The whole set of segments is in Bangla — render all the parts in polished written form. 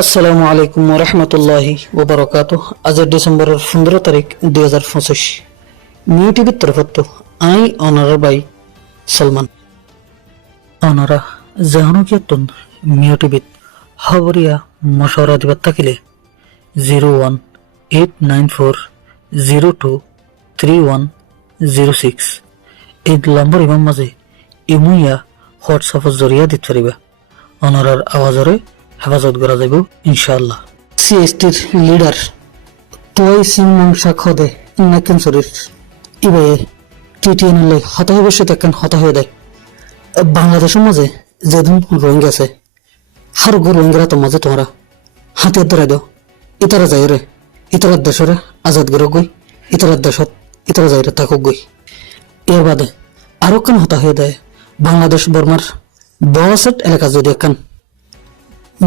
আসসালামু আলাইকুম রহমতুল্লাহি ওবরাকাতুহ। আজ ডিসেম্বরের 15 তারিখ 2025 নিউ টিভির তরফত আই অনার বাই সলমান অনারা জাহানুকিয়তন মিউ টিভিত খবরিয়া মশওয়ারা দিবার থাকিলে 018940231006 এই নম্বর ইমাম মাঝে ইমুইয়া হোয়াটসঅ্যাপের জরিয়া দিতে পারিবা। অনারার আওয়াজরে হেফাজত করা যাইব ইনশাআল্লাহ। সিএসটির লিডার তোয়াই সিং মংসা খদে নাকিম শরীফ ইবে টিটিএন লাই হতাহ বসে তেকান হতাহ হয়ে দেয়। বাংলাদেশের মাঝে যেদিন রোহিঙ্গা আছে হার গো রোহিঙ্গারা তো মাঝে তোমরা হাতিয়ার ধরে দাও ইতারা যাই রে ইতারার দেশরে আজাদ করে গই ইতারার দেশত ইতারা যাই রে থাকুক গই। এর বাদে আরো কান হতা হয়ে দেয় বাংলাদেশ বর্মার বড়সেট এলাকা যদি একান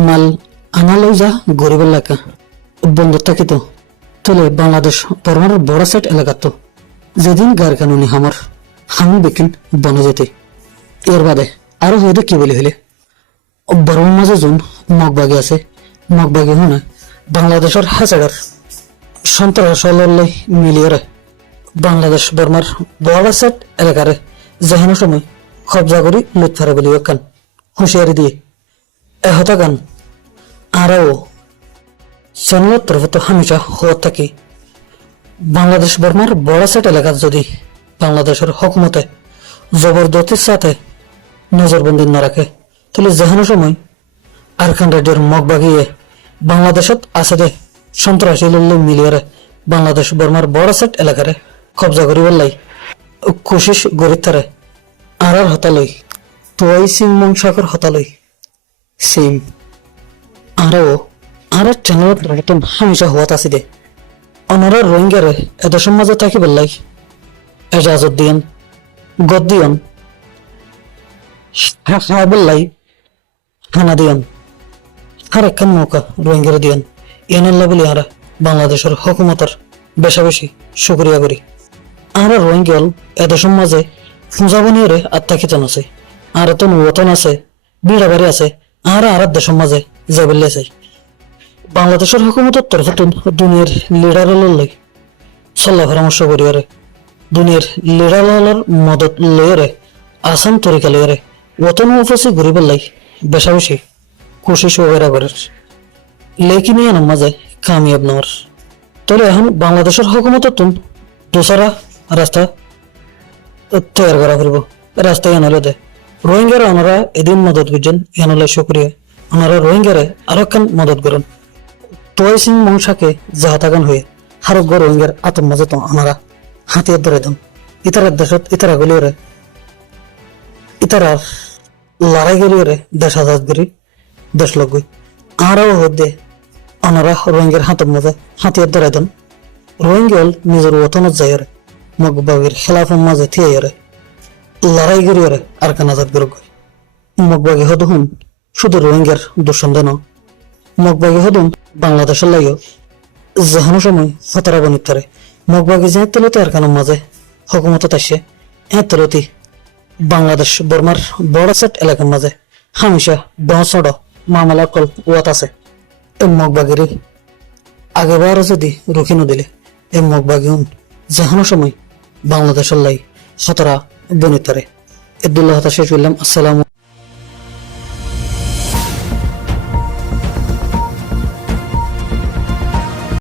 মাল আনালৈ যা গরিব এলাকা বন্ধ থাকিত তলে বাংলাদেশ বর্মার বড়সেট এলাকা তো যেদিন গার কানুনি হামর হামি বিকিন বনে যেতে। এর বাদে আরো হয়তো কি বলি হলে বর্মার মাঝে যোন মগবাগি আছে মগবাগি হনে বাংলাদেশের হাজার সন্ত্রাসলৈ মিলিয়ে বাংলাদেশ বর্মার বড়সেট এলাকারে যেহেন সময় কবজা করি লুট ফারে বলি কান হুঁশিয়ারি দিয়ে এহতা গান আরও চ্যানেলের তরফত হামেশা হওয়া থাকি বাংলাদেশ বর্মার বড়সেট এলাকা যদি বাংলাদেশের হকুমতে জবরদস্তির সাথে নজরবন্দি না রাখে তাহলে যেহেন সময় আরকান রাজ্যের মগ বাগিয়ে বাংলাদেশত আছে দে সন্ত্রাসী মিলিয়ে বাংলাদেশ বর্মার বড়সেট এলাকারে কবজা করিবার লাই কোশিশ গড়ি তারে আর হতালই তোয়াই সিং মংসাকর হতালই সেম আরও আর চ্যানেলত নতুন হামেশা হওয়াত আছে দে অনারা রোহিঙ্গারে এদেশের মাঝে থাকি বললাই এজাজত দিয়েন গদ দিয়ন বললাই হানা দিয়ন আর একখান নৌকা রোহিঙ্গারে দিয়ন ইয়ানাল্লাহ বলি আরা বাংলাদেশের হকুমতর বেশা বেশি শুক্রিয়া করি। আর রোহিঙ্গল এদেশের মাঝে ফুঁজা বনিয়ে রে আত্মাকিতন আছে আর এত নতন আছে বিড়া বাড়ি আছে আর আর দেশের মাঝে যে বললে চাই বাংলাদেশের হুকুমতের তরফ দুনিয়ার লিডার লই সল্লা পরামর্শ করিয়ারে দুনিয়ার লিডার মদত লইয়ারে আসান তরিকা লইয়ারে ওতন অফিসে ঘুরিবার লাই বেশা বেশি কোশিশ ওগেরা করে লেকিন ইয়ান মাঝে কামিয়াব নেওয়ার তবে এখন বাংলাদেশের হুকুমতের তুন দোসরা রাস্তা তৈরি করা ফিরব রাস্তা এনলে দে রোহিঙ্গারা ওনারা এদিন মদত করছেন এনলে শুক্রিয়া ওনারা রোহিঙ্গারে আরো একখান মদত করেন তোয়াই সিং মংসাকে জাহাতাগান হয়ে হারোগ্য রোহিঙ্গার আতম মাঝে তো ওনারা হাতিয়ার ধরে দেন ইতারার দেশত ইতারা গলিয়ে ইতারার লড়াই গলিয়ে দেশ আজাদ করি দেশ লগই আরও হদে ওনারা রোহিঙ্গার হাতম মাঝে হাতিয়ার ধরে দেন রোহিঙ্গল নিজের ওতনত যায় মগবাগের খেলাফের মাঝে থিয়ে লড়াই করিয়ে আর কান আজাদ করে মগবাগি হদুন শুধু রোহিঙ্গার দুঃসন্দেহ ন মগবাগি হদুন বাংলাদেশের লাগিও যেহানো সময় হতারা বনিত তারে মগবাগি যে তেলতে আর কানের মাঝে হকুমত আসে এ তেলতি বাংলাদেশ বর্মার বড়সেট এলাকার মাঝে হামেশা বড় মামলা কল ওয়াত আছে এই মগবাগির আগেবার যদি রুখি নদিলে এই মগবাগি হন যেহানো সময় বাংলাদেশের লাই হতারা বনিত তারে আব্দুল্লাহ শেষ করলাম। আসসালাম।